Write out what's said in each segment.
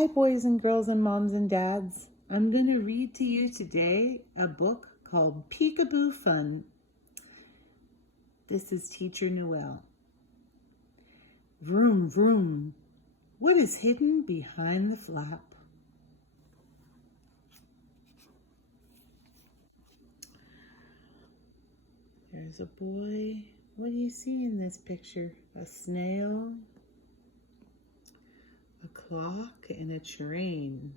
Hi, boys and girls and moms and dads. I'm going to read to you today a book called PeekaBoo Fun. This is Teacher Noel. Vroom, vroom. What is hidden behind the flap? There's a boy. What do you see in this picture? A snail, a clock, and a train.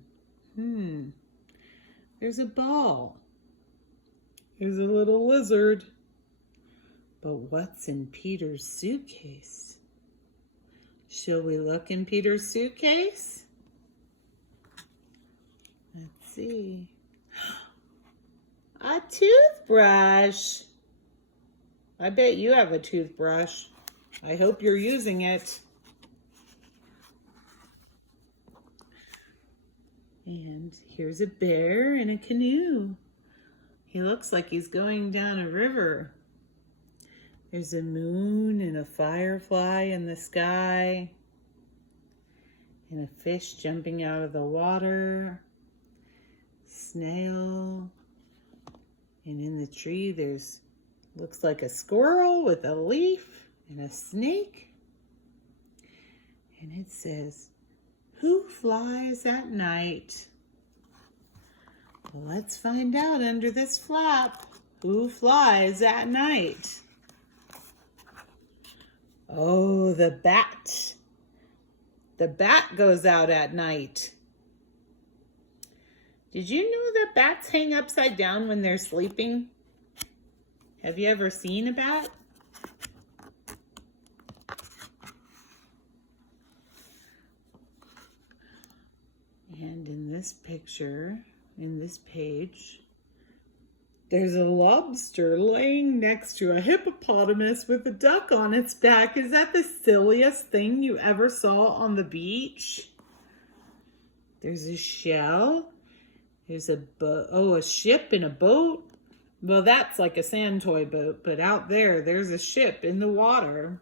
There's a ball. There's a little lizard. But what's in Peter's suitcase? Shall we look in Peter's suitcase? Let's see. A toothbrush. I bet you have a toothbrush. I hope you're using it. And here's a bear in a canoe. He looks like he's going down a river. There's a moon and a firefly in the sky. And a fish jumping out of the water. Snail. And in the tree there's, looks like a squirrel with a leaf and a snake. And it says, "Who flies at night?" Well, let's find out under this flap. Who flies at night? Oh, the bat. The bat goes out at night. Did you know that bats hang upside down when they're sleeping? Have you ever seen a bat? And in this picture, in this page, there's a lobster laying next to a hippopotamus with a duck on its back. Is that the silliest thing you ever saw on the beach? There's a shell. There's a ship and a boat. Well, that's like a sand toy boat, but out there's a ship in the water.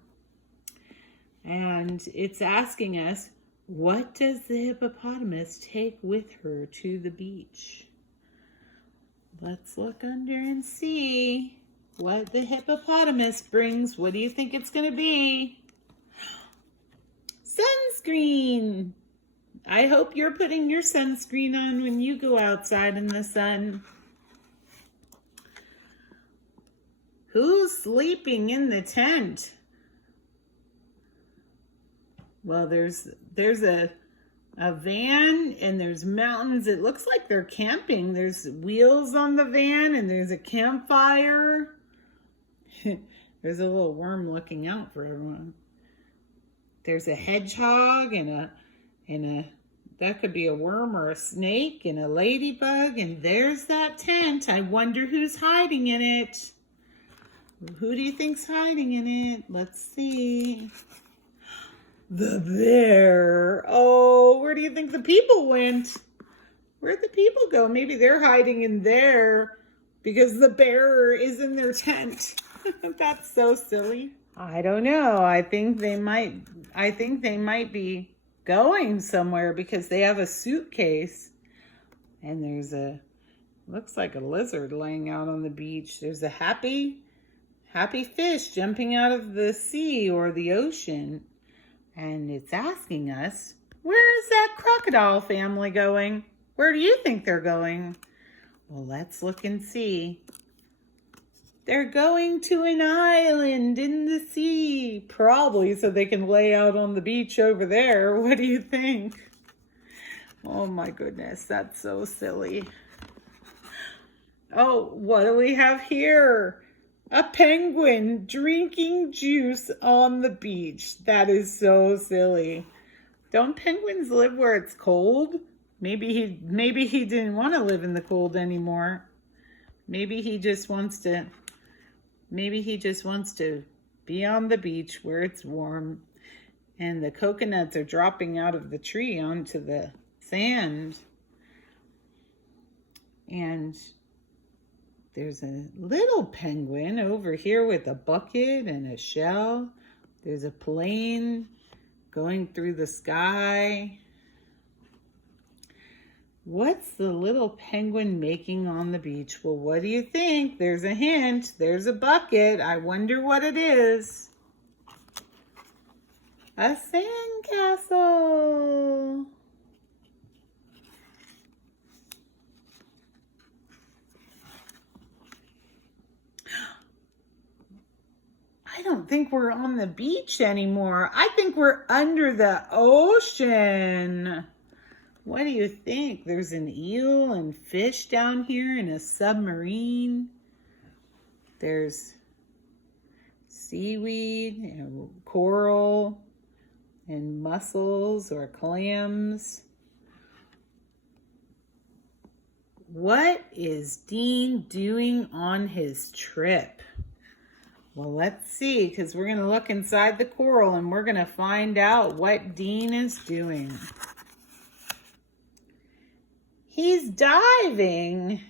And it's asking us, what does the hippopotamus take with her to the beach? Let's look under and see what the hippopotamus brings. What do you think it's going to be? Sunscreen! I hope you're putting your sunscreen on when you go outside in the sun. Who's sleeping in the tent? Well, there's a van and there's mountains. It looks like they're camping. There's wheels on the van and there's a campfire. There's a little worm looking out for everyone. There's a hedgehog and a that could be a worm or a snake and a ladybug, and there's that tent. I wonder who's hiding in it. Who do you think's hiding in it? Let's see. The bear. Oh, where do you think the people went? Where'd the people go? Maybe they're hiding in there because the bear is in their tent. That's so silly. I don't know. I think they might be going somewhere because they have a suitcase. And there's looks like a lizard laying out on the beach. There's a happy fish jumping out of the sea or the ocean. And it's asking us, where is that crocodile family going? Where do you think they're going? Well, let's look and see. They're going to an island in the sea, probably so they can lay out on the beach over there. What do you think? Oh my goodness, that's so silly. Oh, what do we have here? A penguin drinking juice on the beach. That is so silly. Don't penguins live where it's cold? Maybe he didn't want to live in the cold anymore. Maybe he just wants to be on the beach where it's warm and the coconuts are dropping out of the tree onto the sand. And there's a little penguin over here with a bucket and a shell. There's a plane going through the sky. What's the little penguin making on the beach? Well, what do you think? There's a hint. There's a bucket. I wonder what it is. A sandcastle. I don't think we're on the beach anymore. I think we're under the ocean. What do you think? There's an eel and fish down here in a submarine. There's seaweed and coral and mussels or clams. What is Dean doing on his trip? Well, let's see, because we're going to look inside the coral and we're going to find out what Dean is doing. He's diving.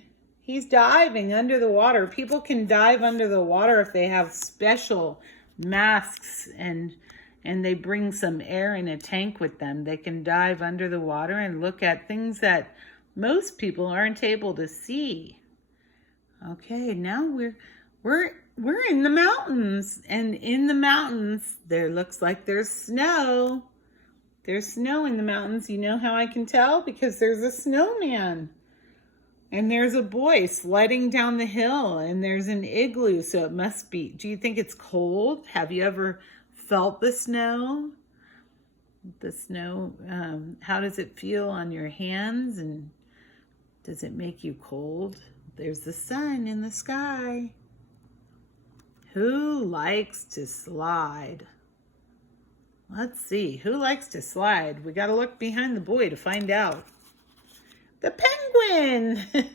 He's diving under the water. People can dive under the water if they have special masks and they bring some air in a tank with them. They can dive under the water and look at things that most people aren't able to see. Okay, now we're in the mountains, and in the mountains there looks like there's snow. There's snow in the mountains. You know how I can tell? Because there's a snowman. And there's a boy sledding down the hill, and there's an igloo, so it must be. Do you think it's cold? Have you ever felt the snow? The snow, how does it feel on your hands, and does it make you cold? There's the sun in the sky. Who likes to slide? Let's see, who likes to slide? We got to look behind the boy to find out. The penguin!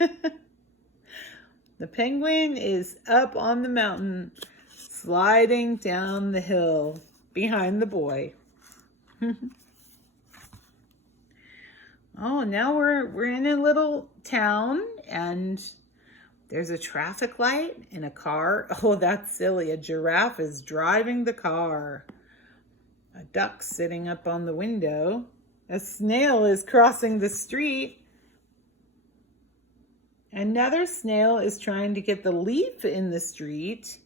The penguin is up on the mountain, sliding down the hill behind the boy. Oh, now we're in a little town, and there's a traffic light and a car. Oh, that's silly. A giraffe is driving the car. A duck sitting up on the window. A snail is crossing the street. Another snail is trying to get the leaf in the street.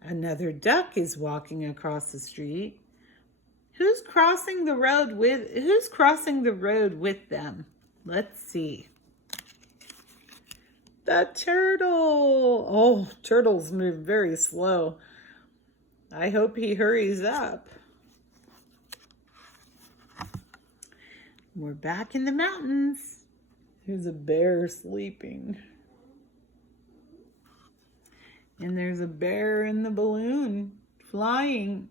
Another duck is walking across the street. Who's crossing the road with them? Let's see. The turtle. Oh, turtles move very slow. I hope he hurries up. We're back in the mountains. There's a bear sleeping. And there's a bear in the balloon flying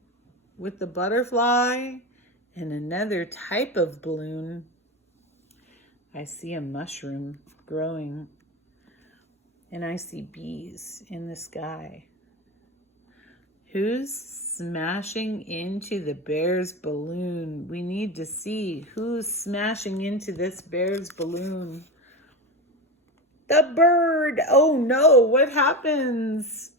with the butterfly and another type of balloon. I see a mushroom growing, and I see bees in the sky. Who's smashing into the bear's balloon? We need to see who's smashing into this bear's balloon. The bird! Oh no, what happens?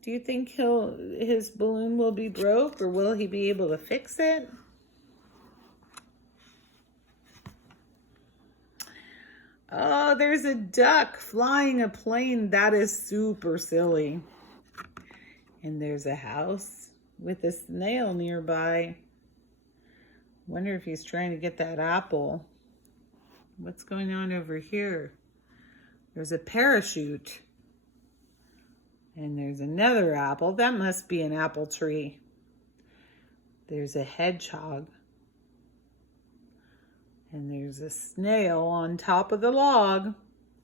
Do you think his balloon will be broke, or will he be able to fix it? Oh, there's a duck flying a plane. That is super silly. And there's a house with a snail nearby. Wonder if he's trying to get that apple. What's going on over here? There's a parachute. And there's another apple. That must be an apple tree. There's a hedgehog. And there's a snail on top of the log.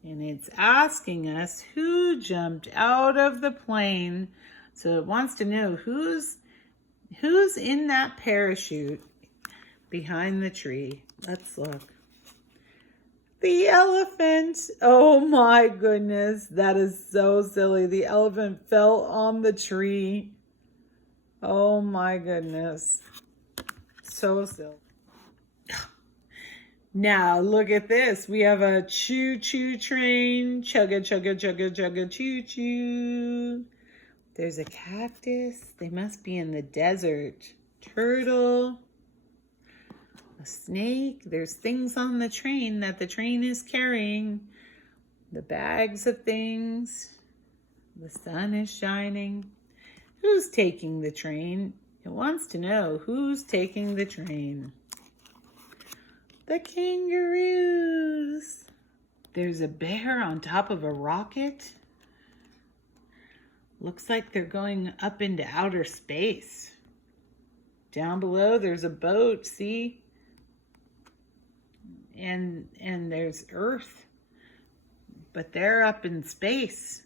And it's asking us who jumped out of the plane. So it wants to know who's in that parachute behind the tree. Let's look. The elephant. Oh my goodness. That is so silly. The elephant fell on the tree. Oh my goodness. So silly. Now look at this. We have a choo-choo train. Chugga, chugga, chugga, chugga, choo-choo. There's a cactus. They must be in the desert. Turtle. A snake. There's things on the train that the train is carrying. The bags of things. The sun is shining. Who's taking the train? It wants to know who's taking the train. The kangaroos. There's a bear on top of a rocket. Looks like they're going up into outer space. Down below there's a boat, see? And there's Earth. But they're up in space.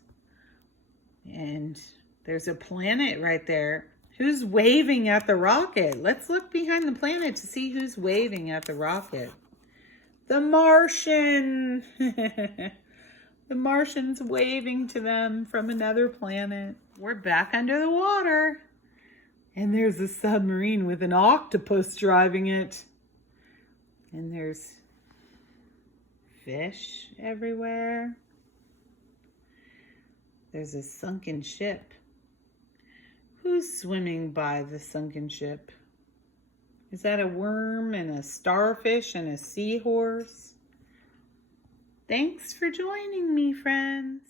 And there's a planet right there. Who's waving at the rocket? Let's look behind the planet to see who's waving at the rocket. The Martian. The Martian's waving to them from another planet. We're back under the water. And there's a submarine with an octopus driving it. And there's fish everywhere. There's a sunken ship. Who's swimming by the sunken ship? Is that a worm and a starfish and a seahorse? Thanks for joining me, friends.